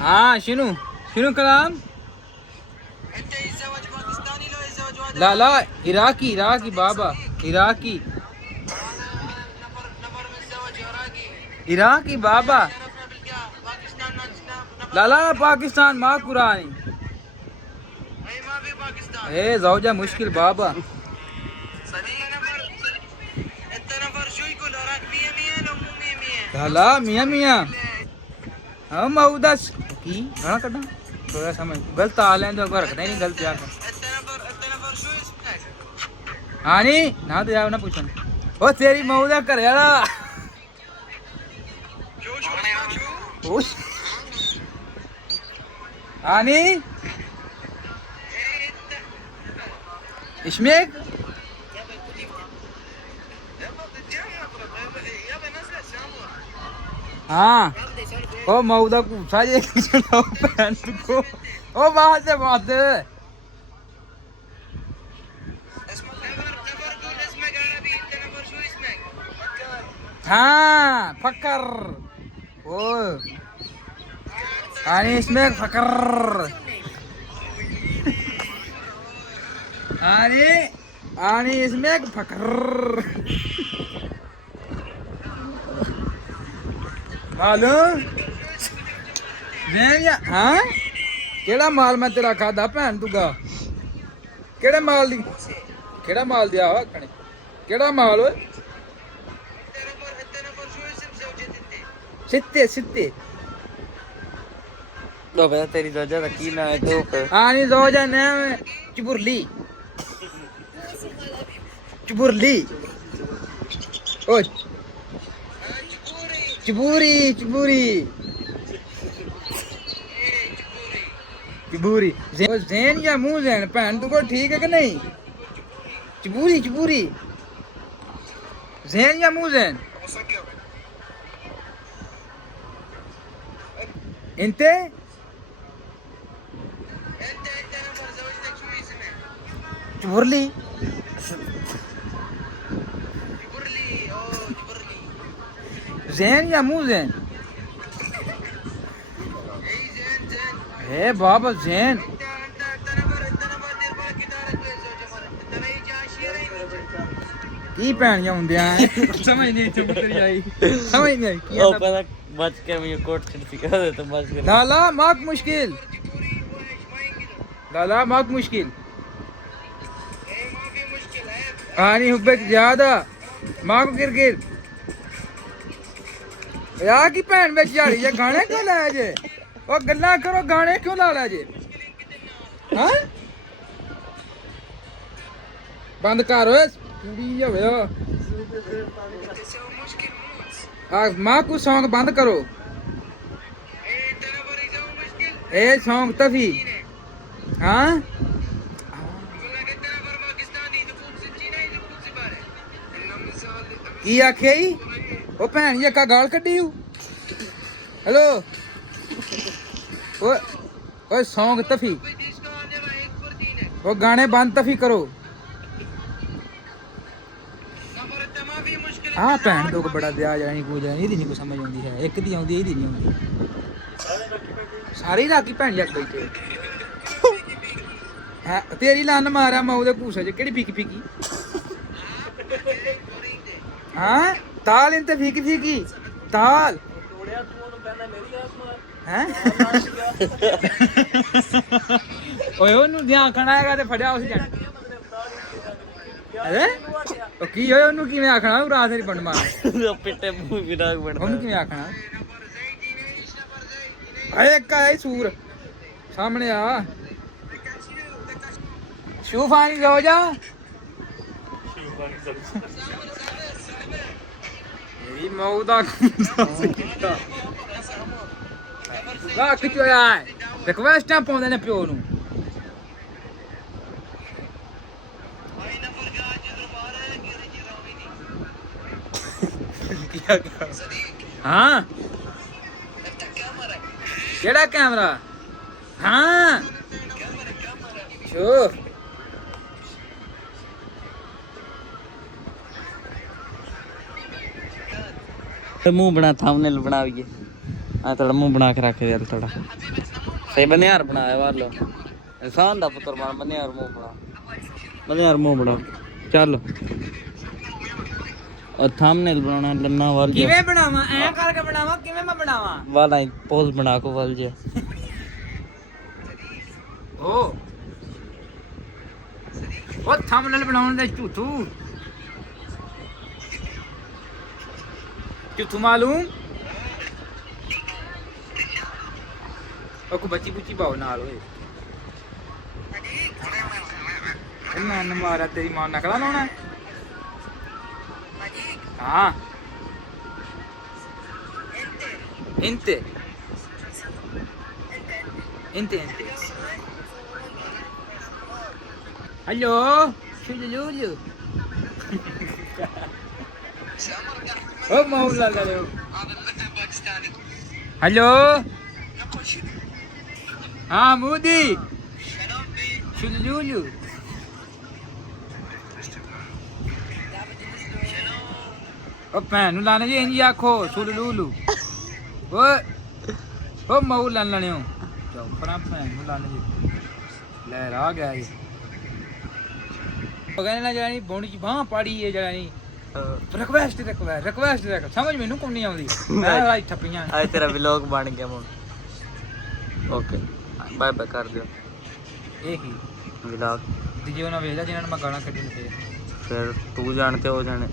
اه شنو شنو كلام؟ لا لا عراقي عراقي بابا عراقي عراقي بابا لا لا باكستان ما قراني ايه زوجة مشكل بابا لا لا مية مية हम उदास की गाना कटा थोड़ा समझ गलत आ लें तो अगर रखना ही नहीं गलत यार हाँ नहीं ना तो जाओ ना पूछो ओ तेरी मऊदा कर यार हाँ नहीं इसमें हाँ ओ मऊदा पूछा ये चलाओ पैंट को ओ बात है हाँ फकर ओ आनी इसमें फकर आनी आनी इसमें फकर मालूम हाँ केड़ा माल मैं तेरा खादा भैन दूगा केड़े माल दी केड़ा माल दिया आखने केड़ा माल ओए सित्ते सित्ते लो बेटा तेरी जोजा का की ना है तो आनी जोजा ने चुबुरली चुबुरली ओ चबूरी चबूरी चबूरी जैन या मुंह जैन भैन तू को ठीक है कि नहीं चबूरी चबूरी जैन या मुंह जैन इंते चबुरली जैन या मुंह जैन है बाबा जैन की भैनियां होंदियां समझ नहीं चुबतरी आई समझ नहीं आई ओ पता बच के मैं कोट छिड़ती कर दे तो बच के लाला माक मुश्किल लाला माक मुश्किल कहानी हुब्बत ज्यादा मां को गिर गिर यार की भैन में यार ये गाने क्यों लाया जे और गल्ला करो गाने क्यों ला लिया जे हाँ बंद करो पूरी होया माँ को सॉन्ग बंद करो ए सॉन्ग तभी हाँ की आखे ओ भैन जी का गाल कड्डी हेलो ओ सॉन्ग तफी ओ गाने बंद तफी करो हाँ भैन दो को बड़ा दिया जानी को जानी ਇਹਦੀ ਨਹੀਂ ਕੋ ਸਮਝ ਆਉਂਦੀ ਹੈ ਇੱਕ ਦੀ ਆਉਂਦੀ ਇਹਦੀ ਨਹੀਂ ਆਉਂਦੀ ਸਾਰੀ ਰਾਤੀ ਭੈਣ ਜੱਗ ਬੈਠੇ ਹੈ ਤੇਰੀ ਲੰਨ ਮਾਰਿਆ ਮੈਂ ਉਹਦੇ ਭੂਸੇ ਚ ਕਿਹੜੀ ਫੀਕੀ ਫੀਕੀ हाँ ताल इनते फीकी फीकी ताल हैं ओए ओनू ध्यान खाना आएगा ते फड़या उस जन अरे ओ की होए ओनू किवें आखना रात दी बंड मार पिट्टे मुंह विराग बन ओनू किवें आखना आए एक आए सूर सामने आ शूफानी हो जा मेरी मौदा ला किचो यार रिक्वेस्टां पाउंदे ने प्यो नूं हाँ केड़ा कैमरा हाँ शोफ ਮੂੰਹ ਬਣਾ ਥੰਬਨੇਲ ਬਣਾਈਏ ਆ ਤੇਰਾ ਮੂੰਹ ਬਣਾ ਕੇ ਰੱਖ ਯਾਰ ਥੋੜਾ ਸਹੀ ਬਨਿਆਰ ਬਣਾਇਆ ਵਾਰ ਲੋ ਇਨਸਾਨ ਦਾ ਪੁੱਤਰ ਬਣ ਬਨਿਆਰ ਮੂੰਹ ਬਣਾ ਚੱਲ ਉਹ ਥੰਬਨੇਲ ਬਣਾਉਣਾ ਲੰਨਾ ਵਾਲ ਜਿਹਾ ਕਿਵੇਂ ਬਣਾਵਾਂ ਐ ਕਰਕੇ ਬਣਾਵਾਂ ਕਿਵੇਂ ਮੈਂ ਬਣਾਵਾਂ ਵਾਲਾ ਪੋਜ਼ ਬਣਾ ਕੋ ਵਾਲ ਜਿਹਾ ਉਹ ਥੰਬਨੇਲ ਬਣਾਉਣ ਦਾ ਝੂਠੂ ਮਾਲੂਮ ਉਹ ਕੋ ਬੱਚੀ ਬੁੱਚੀ ਪਾਓ ਨਾਲ ਓਏ ਇਹਨਾਂ ਨੇ ਮਾਰਾ ਤੇਰੀ ਮਾਂ ਨਕਲਾ ਲਾਉਣਾ ਹਾਂ ਇੰਤੇ Halo, Lulu. Oh mau lala lo. Halo. Ah Mudi. Lulu. Oh pen, nu lana ji inji akho, Lulu. Oh mau lala ne ho. Chao, pera pen, nu lana ji. Le आ गया ये. ਕਹਿੰਦੇ ਨਾ ਜਿਹੜਾ ਨਹੀਂ ਬੋਣੀ ਚ ਬਾਹ ਪਾੜੀ ਹੈ ਜਿਹੜਾ ਨਹੀਂ ਰਿਕਵੈਸਟ ਸਮਝ ਮੈਨੂੰ ਕੋਈ ਨਹੀਂ ਆਉਂਦੀ ਮੈਂ ਰਾਈ ਠੱਪੀਆਂ ਅੱਜ ਤੇਰਾ ਵਲੌਗ ਬਣ ਗਿਆ ਹੁਣ ਓਕੇ ਬਾਏ ਬਾਏ ਕਰ ਦਿਓ ਇਹ ਕੀ ਵਲੌਗ ਵੀਡੀਓ ਨਾ ਵੇਖਦਾ ਜਿਹਨਾਂ ਨੂੰ ਮੈਂ ਗਾਲਾਂ ਕੱਢੀ ਫਿਰ ਫਿਰ ਤੂੰ ਜਾਣਦੇ ਹੋ ਜਾਣੇ